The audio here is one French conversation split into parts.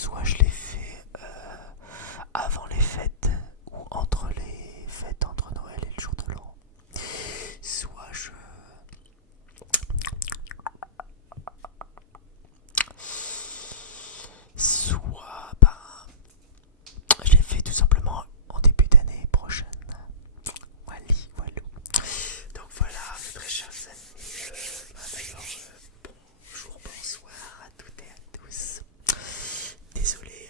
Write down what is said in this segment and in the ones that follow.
soit je les fais avant les fêtes ou entre les fêtes, entre Noël et le jour de l'an. Soit soit je les fais tout simplement en début d'année prochaine. Voilà, voilà. Donc voilà, mes très chers amis. D'ailleurs, bonjour, bonsoir à toutes et à tous. Désolé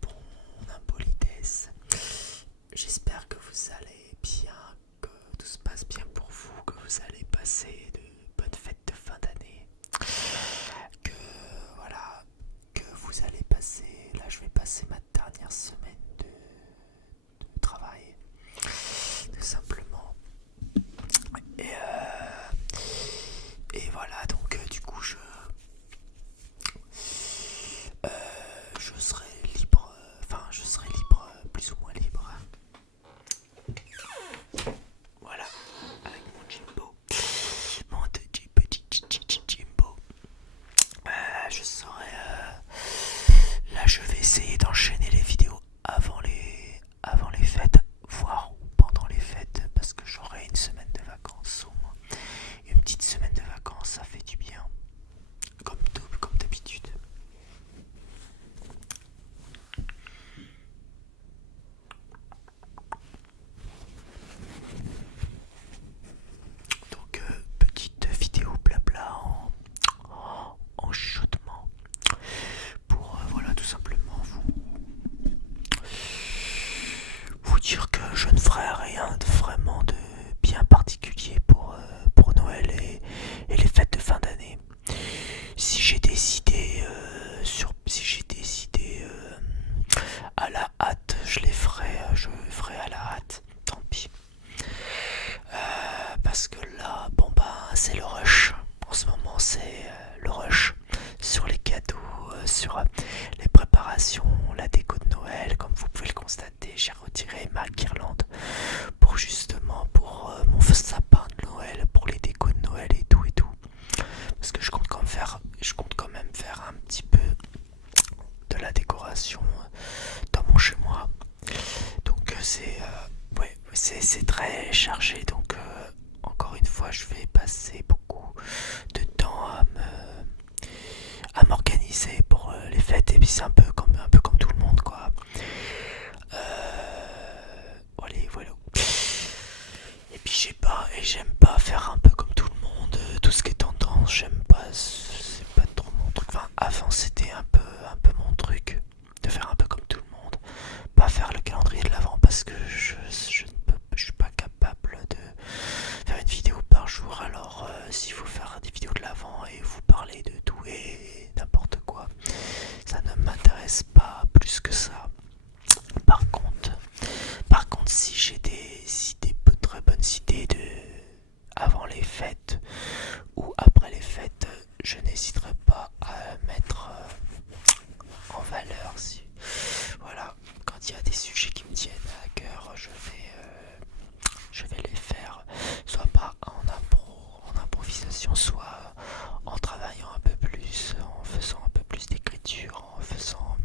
pour mon impolitesse. J'espère que vous allez bien, que tout se passe bien pour vous, que vous allez passer de bonnes fêtes de fin d'année. Que voilà, que vous allez passer. Là, je vais passer ma dernière semaine de travail, tout simplement. Et voilà, donc du coup, je serai libre, je serai libre, plus ou moins libre. Voilà, avec mon Jimbo, mon petit Jimbo. Je serai là, je vais essayer d'enchaîner les vidéos avant les fêtes, voire pendant les fêtes, parce que j'aurai une semaine de vacances au moins. Une petite semaine de vacances, ça fait du bien, comme d'habitude. Donc petite vidéo blabla en chuchotement pour voilà, tout simplement vous dire que je ne ferai rien vraiment de bien particulier pour Noël et les fêtes de fin d'année. Si j'ai des idées à la hâte, je ferai à la hâte, tant pis. Parce que là, bon bah c'est le rush. En ce moment c'est le rush sur les cadeaux, sur les préparations, la déco de Noël. Comme vous pouvez le constater, j'ai retiré ma guirlande pour mon sapin de Noël, pour les décos de Noël et tout. Parce que je compte quand même faire un petit peu de la décoration dans mon chez moi. Donc c'est très chargé. Donc encore une fois, je vais passer beaucoup de temps à m'organiser pour les fêtes. Et puis c'est un peu comme tout le monde, quoi. Voilà. Et puis j'aime pas faire un peu comme tout le monde, tout ce qui est tendance. J'aime pas, c'est pas trop mon truc. Enfin, avant c'était un peu mon truc de faire un peu comme tout le monde, pas faire le calendrier de l'avant parce que je suis pas capable de faire une vidéo par jour. Alors s'il faut faire des vidéos de l'avant et vous parler de tout et n'importe quoi, ça ne m'intéresse pas plus que ça. Par contre, si j'ai des idées, très bonnes idées avant les fêtes ou après les fêtes, je n'hésiterai pas à mettre en valeur. Voilà, quand il y a des sujets qui me tiennent à cœur, je vais les faire, soit pas en improvisation, soit en travaillant un peu plus, en faisant un peu plus d'écriture, en faisant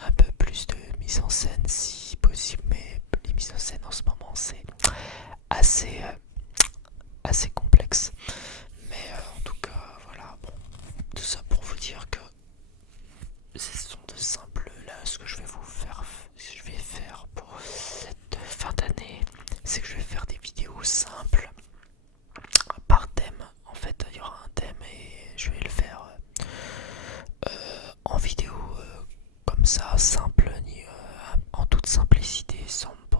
un peu plus de mise en scène si possible. Mais les mises en scène en ce moment c'est assez complexe. Mais en tout cas, voilà, bon, tout ça pour vous dire que ce sont de simples, là, ce que je vais faire pour cette fin d'année, c'est que je vais faire des vidéos simples par thème. En fait, il y aura un thème et je vais le faire en vidéo comme ça, simple, en toute simplicité, sans pas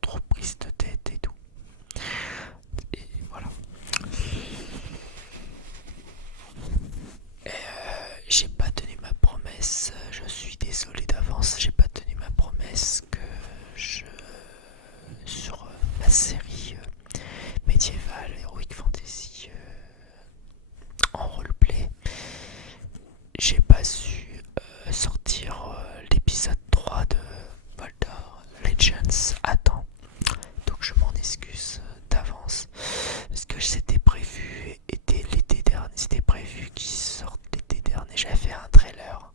trop prise de tête et tout. Et voilà. J'ai pas tenu ma promesse, je suis désolé d'avance, j'ai pas tenu ma promesse que sur ma série médiévale, Heroic Fantasy en roleplay, j'ai pas su sortir l'épisode 3 de Voldor Legends à temps. Donc je m'en excuse d'avance. Parce que c'était prévu l'été dernier. C'était prévu qu'il sorte l'été dernier. J'avais fait un trailer.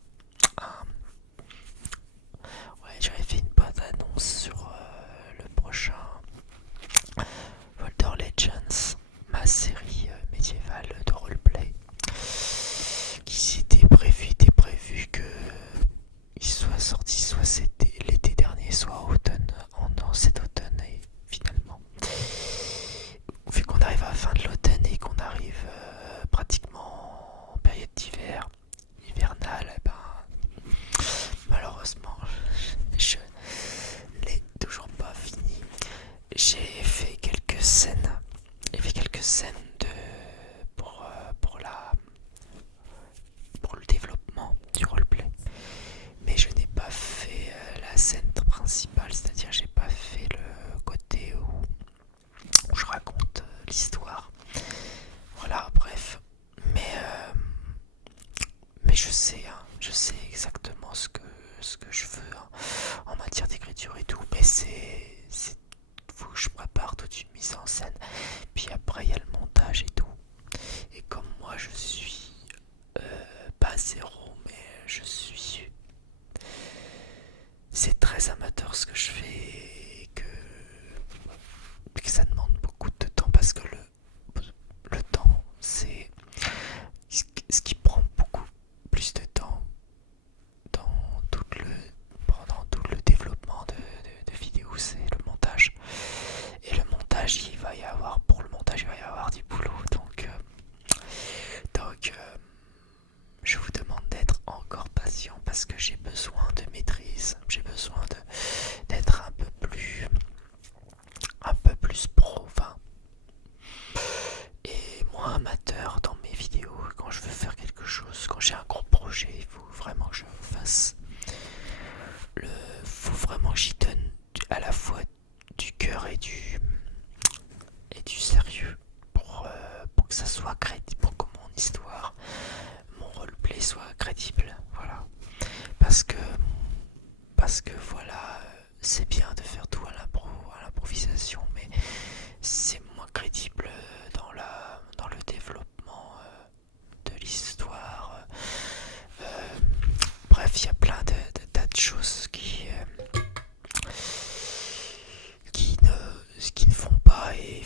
ce que je veux en matière d'écriture et tout, mais faut que je prépare toute une mise en scène. Puis après il y a le montage et tout. Et comme moi je suis pas zéro, mais je suis, c'est très amateur ce que je fais et que ça demande beaucoup de temps parce que le temps c'est ce qui prend beaucoup plus de temps dans pendant tout le développement de vidéos, c'est le montage. Et le montage, pour le montage, il va y avoir du boulot. Donc je vous demande d'être encore patient parce que j'ai besoin de maîtrise. J'ai besoin d'être un peu plus pro, enfin, et moins amateur dans mes vidéos. Quand je veux faire quelque chose, quand j'ai un gros projet, il faut vraiment que je fasse faut vraiment que j'y donne à la fois du cœur et du sérieux pour que ça soit crédible, pour que mon histoire, mon roleplay soit crédible. Voilà. Parce que, voilà, c'est bien de faire tout à l'improvisation, mais c'est moins crédible dans le développement de l'histoire. Bref, il y a plein de tas de choses qui ne font pas et il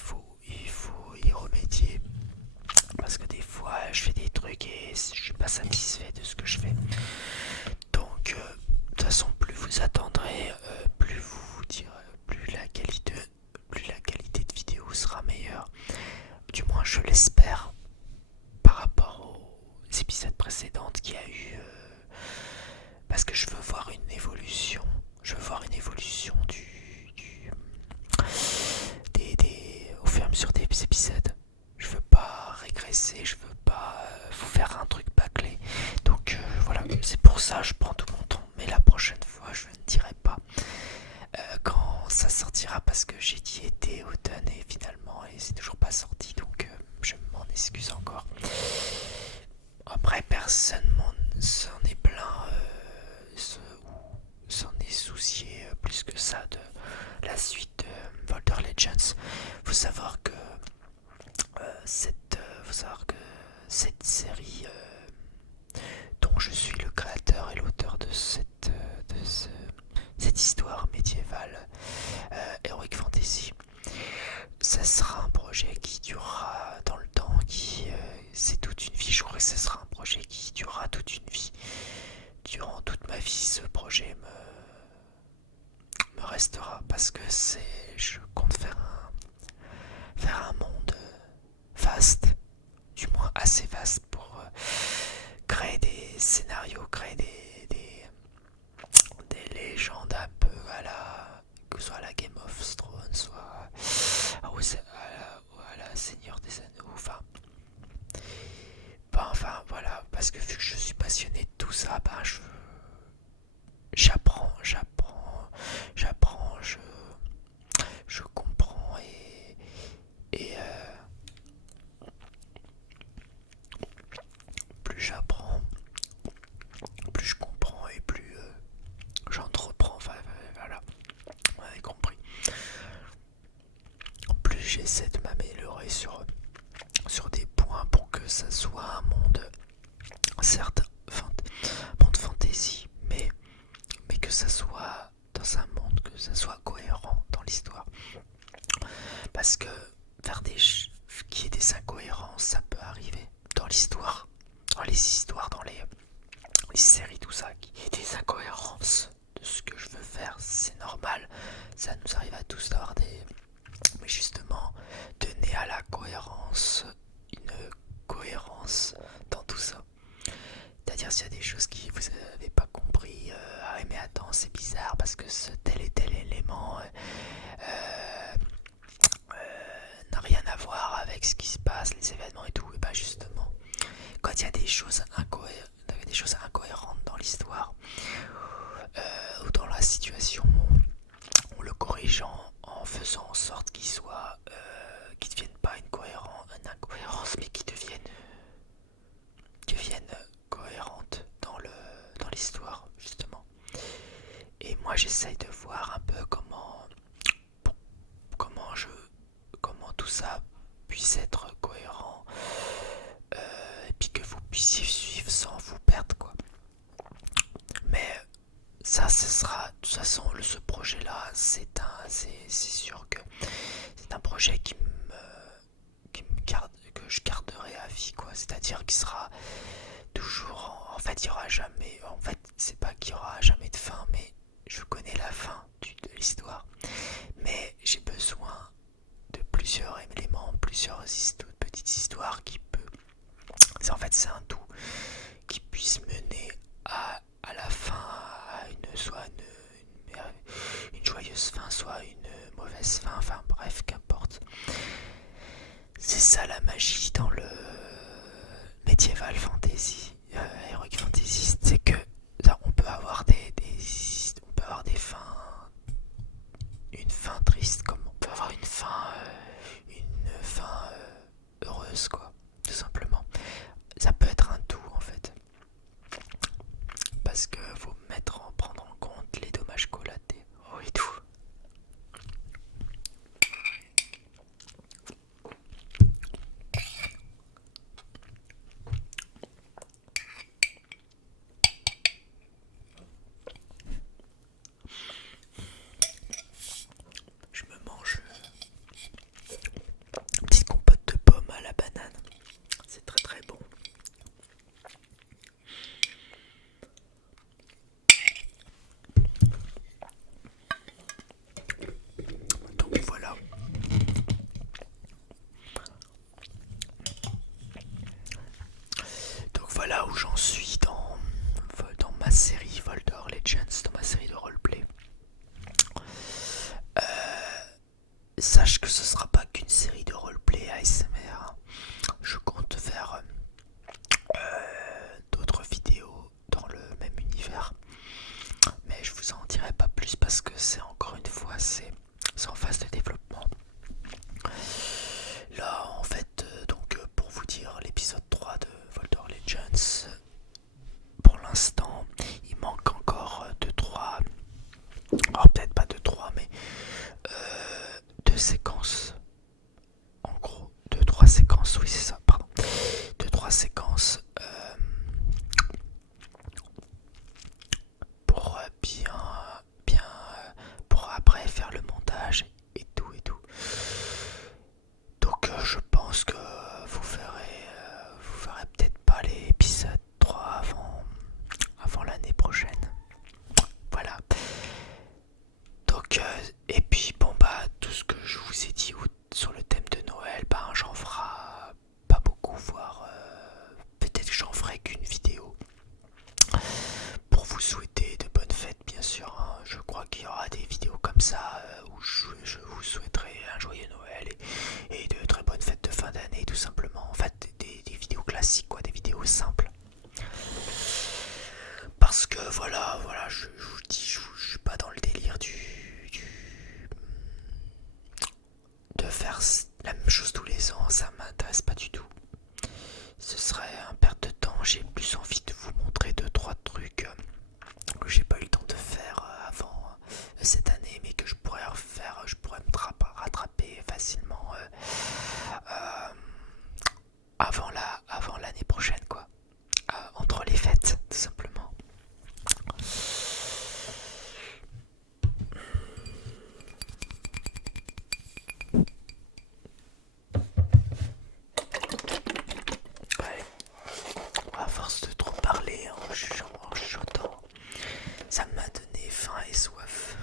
faut y remédier. Parce que des fois, je fais des trucs et je suis pas satisfait de ce que je fais. Donc, de toute façon, plus vous attendrez, plus vous vous direz, plus la qualité de vidéo sera meilleure. Du moins, je l'espère par rapport aux épisodes précédents qu'il y a eu. Parce que je veux voir une évolution. Je veux voir une évolution au fur et à mesure des épisodes. Je veux pas régresser, je veux pas vous faire un truc bâclé. Donc voilà, c'est pour ça que je prends tout mon temps. Mais la prochaine fois, je ne dirai pas quand ça sortira parce que j'ai dit été, automne et finalement et c'est toujours pas sorti. Donc je m'en excuse encore. Après, personne s'en est plaint ou s'en est soucié plus que ça de la suite de Volter Legends. Faut savoir que cette série dont je suis le créateur et l'auteur de cette histoire médiévale Heroic Fantasy, ça sera un projet qui durera dans le temps, c'est toute une vie. Je crois que ce sera un projet qui durera toute une vie. Durant toute ma vie, ce projet me restera parce que je compte faire un monde vaste, du moins assez vaste pour créer des scénarios, créer des légendes un peu que ce soit à la Game of Thrones, soit à la Seigneur des Anneaux, enfin voilà, parce que vu que je suis passionné de tout ça, j'apprends, je comprends et plus j'apprends, plus je comprends et plus j'entreprends, enfin voilà, vous avez compris. Plus j'essaie de m'améliorer sur des points pour que ça soit un monde, certes, monde fantasy, mais que ça soit dans un monde, que ça soit cohérent dans l'histoire. Parce que qu'il y ait des incohérences, ça peut arriver dans l'histoire, dans les histoires, dans les séries, tout ça, qu'il y ait des incohérences de ce que je veux faire, c'est normal. Ça nous arrive à tous d'avoir mais justement, donner à la cohérence une cohérence dans tout ça. C'est-à-dire s'il y a des choses que vous n'avez pas compris, ah mais attends, c'est bizarre parce que ce tel et tel élément n'a rien à voir avec ce qui se passe, les événements et tout. Et bah justement, quand il y a des choses incohérentes dans l'histoire ou dans la situation, on le corrige en faisant en sorte qu'il ne devienne pas une incohérence, mais qu'il devienne cohérente dans l'histoire justement. moi j'essaye de voir un peu comment je comment tout ça puisse être cohérent, et puis que vous puissiez suivre sans vous perdre quoi. Mais ça, ce sera de toute façon ce projet-là, c'est sûr que c'est un projet qui me garde, que je garderai à vie quoi. C'est-à-dire qu'il sera toujours, en fait, il y aura jamais, en fait, c'est pas qu'il y aura jamais de fin, mais je connais la fin de l'histoire. Mais j'ai besoin de plusieurs éléments, plusieurs petites histoires qui peut, en fait, c'est un tout qui puisse mener à la fin, à soit une joyeuse fin, soit une mauvaise fin, enfin bref, qu'importe. C'est ça la magie dans le medieval fantasy, heroic fantasy, c'est que on peut avoir on peut avoir des fins, une fin triste comme on peut avoir une fin heureuse quoi, tout simplement. Ça peut être un tout en fait, parce que faut prendre en compte les dommages collatéraux et tout. Je me mange une petite compote de pommes à la banane, c'est très très bon. Donc voilà. Donc voilà où j'en suis dans ma série Voldor Legends, dans ma série de roleplay. Sache que ce sera pas qu'une série de roleplay ASMR. Je compte faire d'autres vidéos dans le même univers. Mais je vous en dirai pas plus parce que c'est encore une fois, c'est en phase de développement. Là, en fait, pour vous dire, l'épisode 3 de Voldor Legends, pour l'instant, il manque encore 2-3. Alors, peut-être pas 2-3, mais 2 séquences. En gros, 2-3 séquences, oui, c'est ça, pardon. 2-3 séquences pour bien, pour après faire le montage et tout et tout. Donc je pense que vous verrez peut-être pas l'épisode 3 avant l'année prochaine. Voilà. Donc et puis bon bah tout ce que je vous ai dit sur le thème de Noël, bah j'en ferai pas beaucoup, voire peut-être que j'en ferai qu'une vidéo pour vous souhaiter de bonnes fêtes bien sûr, hein. Je crois qu'il y aura des vidéos comme ça où je vous souhaiterai un joyeux Noël et de très bonnes fêtes de fin d'année tout simplement. En fait des vidéos classiques quoi, des vidéos simples. Parce que voilà, je vous dis, je suis pas dans le délire de faire la même chose tous les ans, ça m'intéresse pas du tout. Ce serait un perte de temps, j'ai plus envie de vous montrer 2-3 trucs que j'ai pas eu le temps de faire avant cette année, mais que je pourrais refaire, je pourrais me rattraper facilement avant l'année prochaine quoi, entre les fêtes tout simplement. Ouais, à force de trop parler en chuchotant, ça m'a donné faim et soif.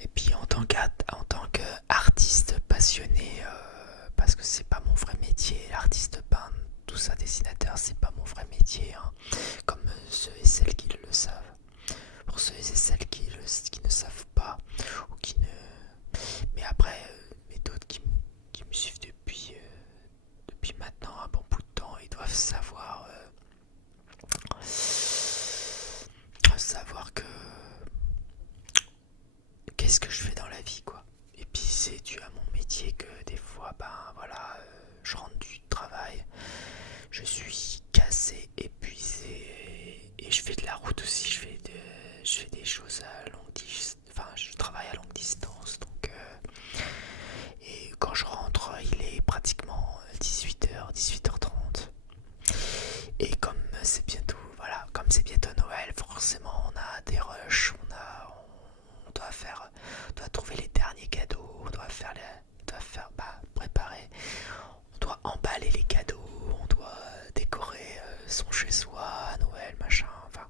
Et puis en tant qu'artiste passionné, parce que c'est pas mon vrai métier, l'artiste peintre, tout ça, dessinateur, c'est pas mon vrai métier, hein, comme ceux et celles qui le savent. Pour ceux et celles qui ne savent pas, ou qui ne... Mais après, mais d'autres qui me suivent depuis maintenant un bon bout de temps, ils doivent savoir que fais ce que je fais dans la vie, quoi. Et puis c'est dû à mon métier que des fois, je rentre du travail, je suis cassé, épuisé, et je fais de la route aussi, je fais des choses à longue distance, enfin je travaille à longue distance, donc et quand je rentre, il est pratiquement 18h, 18h30. Et comme c'est bientôt Noël, forcément on a des rushs, on doit trouver les derniers cadeaux, préparer, on doit emballer les cadeaux, on doit décorer son chez-soi, Noël, machin, enfin.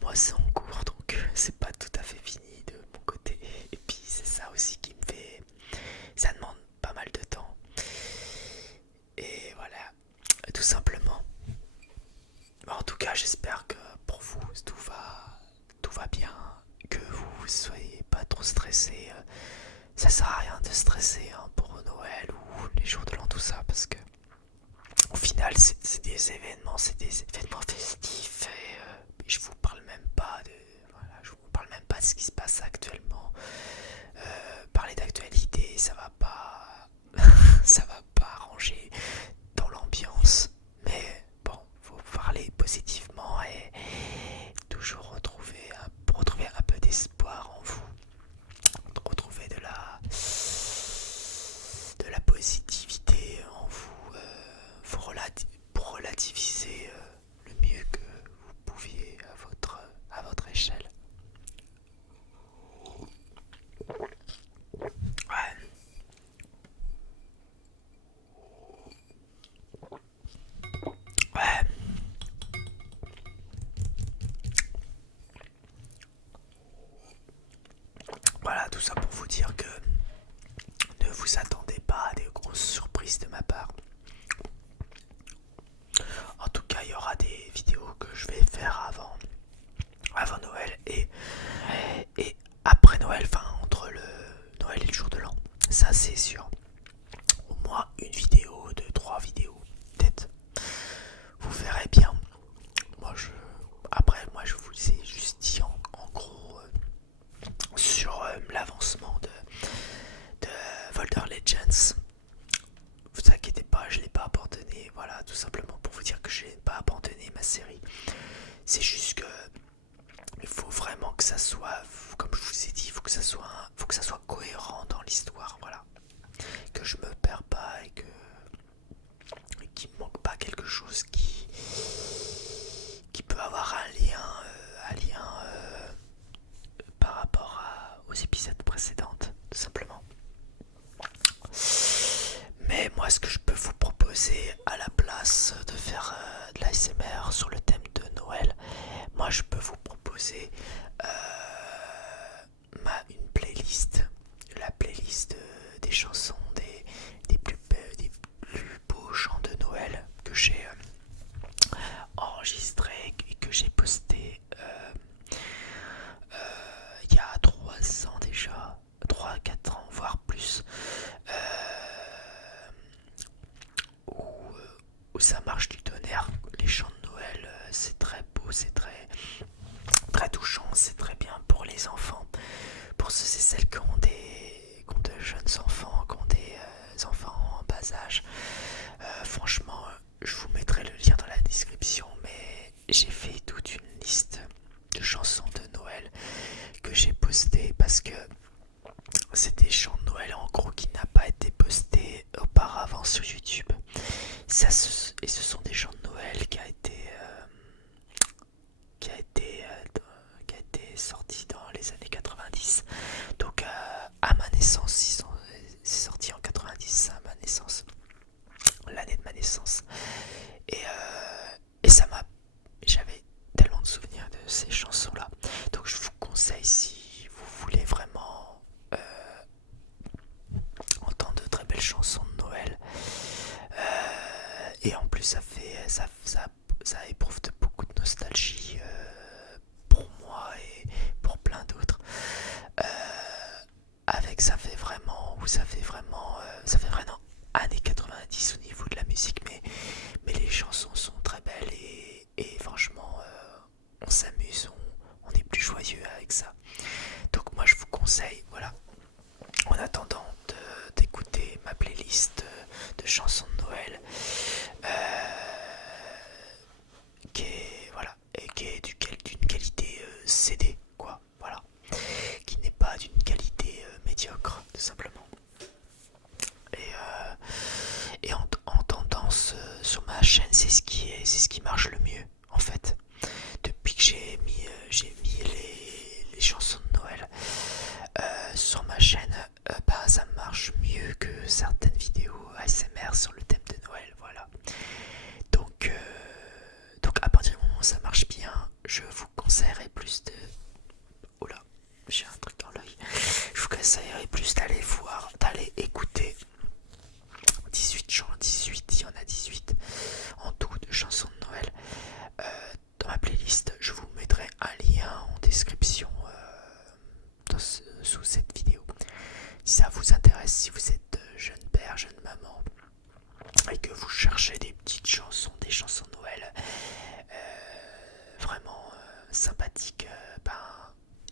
Moi c'est en cours, donc c'est pas tout à fait fini de mon côté. Et puis c'est ça aussi qui me fait, ça demande pas mal de temps. Et voilà, tout simplement. En tout cas, j'espère que pour vous tout va bien, que vous soyez pas trop stressé. Ça sert à rien de stresser pour Noël ou les jours de l'an, tout ça, parce que au final, c'est des événements festifs. Et je vous parle même pas je vous parle même pas de ce qui se passe actuellement. Parler d'actualité, ça va pas, ça va pas arranger dans l'ambiance. Mais bon, faut parler positivement et toujours retrouver un peu d'espoir en vous, retrouver de la positivité en vous, pour relativiser le mieux que vous pouviez à votre échelle. Ouais. Ouais. Voilà, tout ça pour vous dire que ne vous attendez pas à des grosses surprises de ma part. En tout cas, il y aura des vidéos que je vais faire avant Noël et après Noël, enfin entre le Noël et le jour de l'an. Ça c'est sûr. Au moins une vidéo, deux, trois vidéos, peut-être. Vous verrez bien. Après, moi je vous ai juste dit en gros sur l'avancement de Volder Legends. Vous inquiétez pas, je l'ai pas abandonné. Voilà, tout simplement pour vous dire que je n'ai pas abandonné ma série. C'est juste que il faut vraiment que ça soit, comme je vous ai dit, il faut que ça soit cohérent dans l'histoire, voilà. Que je me perds pas et qu'il me manque pas quelque chose qui peut avoir un lien par rapport aux épisodes précédents, tout simplement. Mais moi, ce que je peux vous proposer à la place de faire de l'ASMR sur le thème de Noël, moi je peux vous proposer une playlist, la playlist des chansons des plus beaux chants de Noël que j'ai enregistré et que j'ai posté il y a 3 ans déjà, 3 4 ans voire plus, où ça marche du tonnerre. Les chants de Noël, c'est très beau, c'est très touchant, c'est très bien pour les enfants, pour ceux et celles qui ont de jeunes enfants, qui ont des enfants en bas âge. Franchement, je vous mettrai le lien dans la description, mais j'ai fait toute une liste de chansons de Noël que j'ai postées parce que c'est des chants de Noël en gros qui n'a pas été posté auparavant sur YouTube. Et ce sont des chants de Noël qui a été sorti dans les années 90. Donc à ma naissance, c'est sorti en 90 à ma naissance, l'année de ma naissance. Et j'avais tellement de souvenirs de ces chansons-là. Donc je vous conseille, si vous voulez vraiment entendre de très belles chansons de Noël. Et en plus ça éprouve de beaucoup de nostalgie pour moi et pour plein d'autres. Ça fait vraiment années 90 au niveau de la musique, mais les chansons sont très belles et franchement on s'amuse, on est plus joyeux avec ça. Donc moi conseille, voilà, en attendant d'écouter ma playlist de chansons de Noël, qui est, voilà, et qui est d'une qualité CD, quoi, voilà, qui n'est pas d'une qualité médiocre, tout simplement. Et en tendance sur ma chaîne, c'est ce qui marche le mieux, en fait. Depuis que j'ai mis les chansons de Noël sur ma chaîne, bah, ça marche mieux que certaines vidéos ASMR sur le thème de Noël, voilà. Donc à partir du moment où ça marche bien, je vous conseillerais plus de... Oula, j'ai un truc dans l'œil. Je vous conseillerais plus d'aller voir, d'aller écouter 18, il y en a 18 en tout de chansons de Noël. Dans ma playlist, je vous mettrai un lien en description sous cette vidéo. Si ça vous intéresse, si vous êtes jeune père, jeune maman, et que vous cherchez des petites chansons, des chansons de Noël vraiment sympathiques, ben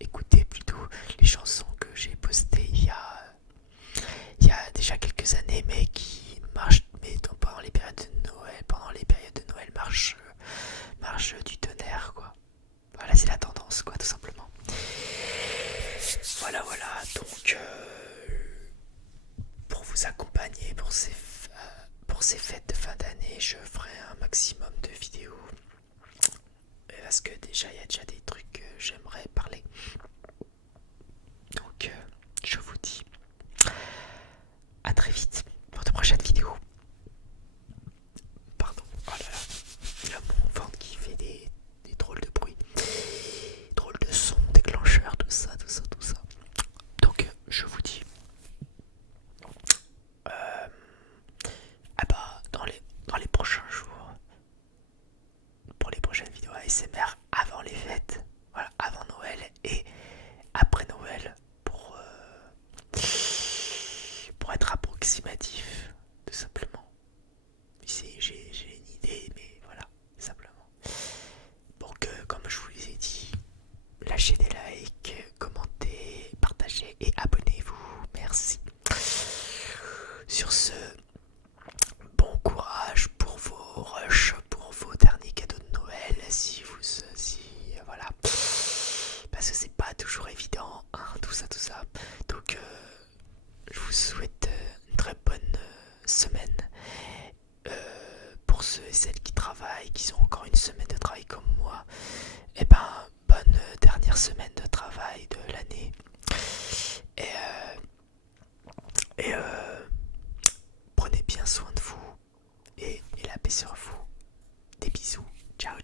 écoutez plutôt les chansons que j'ai postées il y a déjà quelques années, mais qui marchent, mais pendant les périodes de Noël, marche du tonnerre, quoi. Voilà, c'est la tendance, quoi, tout simplement. Voilà, donc pour vous accompagner pour ces fêtes de fin d'année, je ferai un maximum de vidéos. Parce que déjà, il y a déjà des trucs que j'aimerais parler. Donc, je vous dis à très vite pour de prochaines vidéos. Pardon, oh là là, il y a mon ventre qui fait des drôles de bruit, drôles de sons, déclencheurs, tout ça. Donc, je vous dis ah bah, dans les prochains jours, pour les prochaines vidéos ASMR avant les fêtes, voilà, avant Noël et après Noël, pour être approximatif, tout simplement. J'ai une idée, mais voilà, simplement. Donc, comme je vous ai dit, lâchez des likes, commentez, partagez et abonnez-vous. Merci. Sur ce, bon courage pour vos rushs, pour vos derniers cadeaux de Noël, voilà, parce que c'est pas toujours évident, hein, tout ça. Donc, je vous souhaite une très bonne semaine. Pour ceux et celles qui travaillent, qui ont encore une semaine de travail comme moi, et ben bonne dernière semaine de travail de l'année. Et prenez bien soin de vous et la paix sur vous. Des bisous. Ciao.